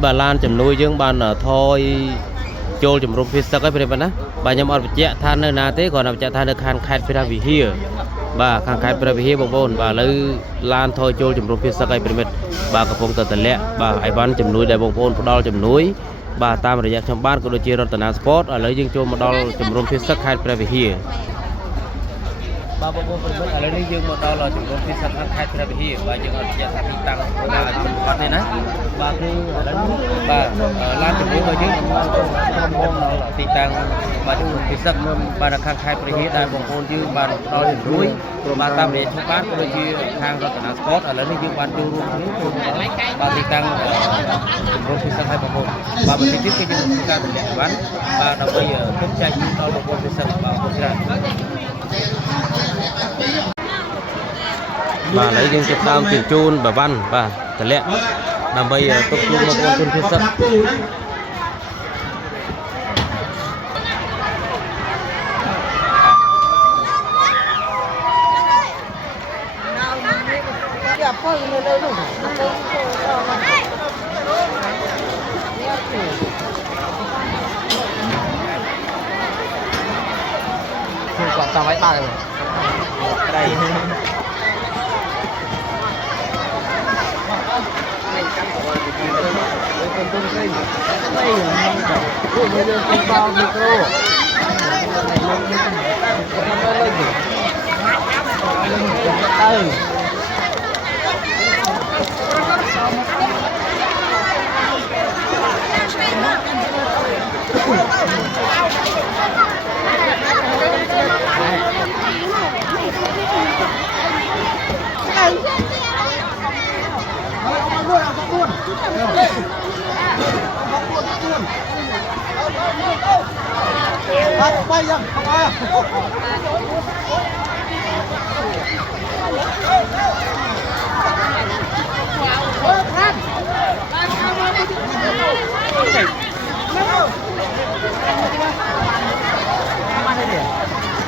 bà lan chấm nuôi dương bàn ở thôiចូលជំរុំភេសកឲ្យប្រិយមិត្តណាបាទខ្ញុំអត់បញ្ជាក់ថានៅណាទេគាត់បញ្ជាក់ថានៅខាងខេត្តព្រះវិហារបាទខាងខេត្តព្រះវិហារបងប្អូនបាទឥឡូវឡានថយចូលជំរុំភេសកឲ្យប្រិយមិត្តបាទកំពុងតែតម្លាក់បាទអីវ៉ាន់ជំនួយដែលបងប្អូនផ្ដល់ជំនួយបាទតាមរយៈខ្ញុំបានក៏ដូចជារតនាស្ពតឥឡូវយើងចូលមកដល់ជំរុំភេសកខេត្តព្រះវិហារបាទបងប្អូនប្រិយមិត្តឥឡូវនេះយើងមកដល់ជំរុំភេសកខាងខេត្តព្រះវិហារបាទយើងអត់បញ្ជាក់ថាទីតាំងណាឲ្យខ្ញុំគាត់ទេណាបាទគឺឥឡូវបាទឡានជំនួយរបស់យើងមកដល់ទីតាំងបាទជំរុំភេសកបាទខាងខេត្តព្រះវិហារដែលបងប្អូនយើងបានផ្ដល់ជំនួយបាទតាមរយៈខ្ញុំបានក៏ដូចជាខាងរតនាស្ពតឥឡូវនេះយើងបានចូលរួមគ្នាបាទទីតាំងជំរុំភេសកឲ្យបងប្អូនបាទបន្តិចទៀតគឺយើងធ្វើការតម្លាក់វ៉ាន់បាទដើម្បីទុកចែកដល់បងប្អូនភេសកបាទអរគុណច្រើនបាទឥឡូវយើងចាប់ដើមជញ្ជូនបាវ៉ាន់បាទតម្លាក់ដើម្បីទុកជូនបងប្អូនជនភេសកគាត់ចង់ឲ្យបាទក្រៃbay ra không à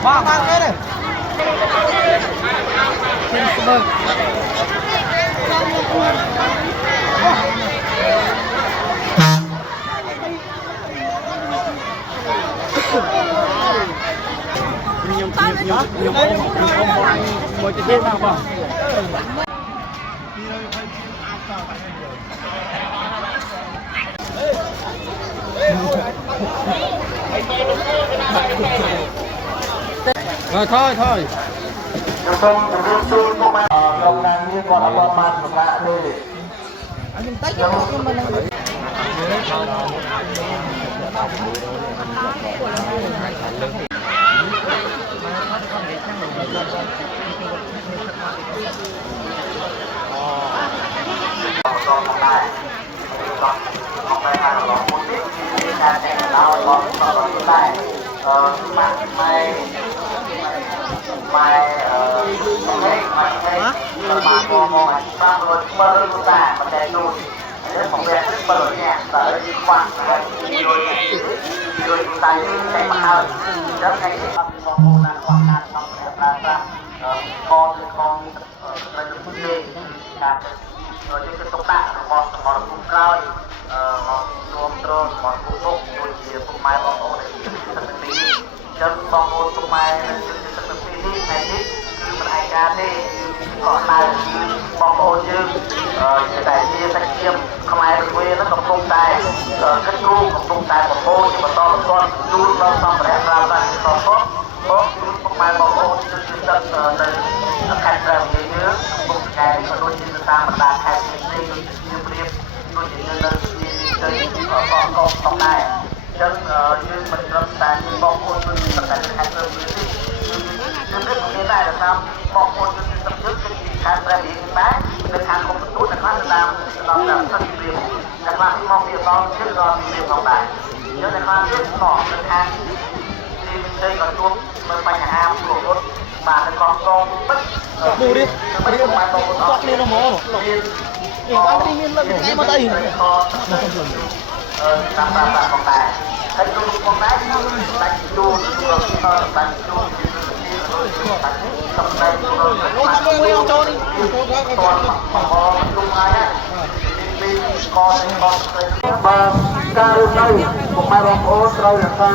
ba cái này nhiều một cái nào không rồi thôi thôi anh tách nhưng mà phòng vệ rất bờ nhẹ tới đi qua rồi tay chạy mà hơn rất ngay cái con là con là con là con là được gì rồi cái công tác của con cũng cao con trôn con cũng tốt rồi thì cũng mai con ổn thật là tí chân con cũng mai thật là tí này tí mình ai ra đi còn lại bóng ổn chứ tại vì sách kiếm không ai được quên nó không tay kết cấu không tay một cô nhưng mà to con luôn lo xong rồi em làm ra còn tốt tốt không ai bóng ổn chứ chân đây khách ra như nhớ một cái mà đôi khi người ta mà đạt khách đi như liệp đôi khi người ta chơi con không tay chân như mình lâm tài như bóng ổn như tất cả những khách ra nhưng biết như thế này là sao bóng ổn như tập trước khai ra bị bác nên hàng không tốt là phát ra làm là phân biệt là phát mong việc đó trước đó việc vòng đại nhớ là phát biết bỏ được hàng đi đây còn xuống mới phải nhà ham của tốt mà nó còn con bất bù đi bất không phải còn một lên nó mỏ thì bác đi lên cái mà đây làm vòng đại thấy tôi con đá đánh chu đánh chu tập đây rồi ông cho đi toàn bằng bò chung ai á đi បាទការរស់នៅពុកម៉ែបងប្អូនត្រូវរក្សា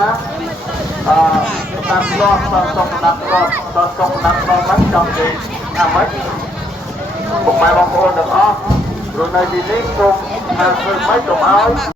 តាមស្លាប់តាមសំណាក់ស្លាប់ដល់សំណាក់ដល់ហ្នឹងចង់និយាយថាម៉េចពុកម៉ែបងប្អូនទាំងអស់រស់នៅទីនេះសូមថាធ្វើម៉េចកុំឲ្យ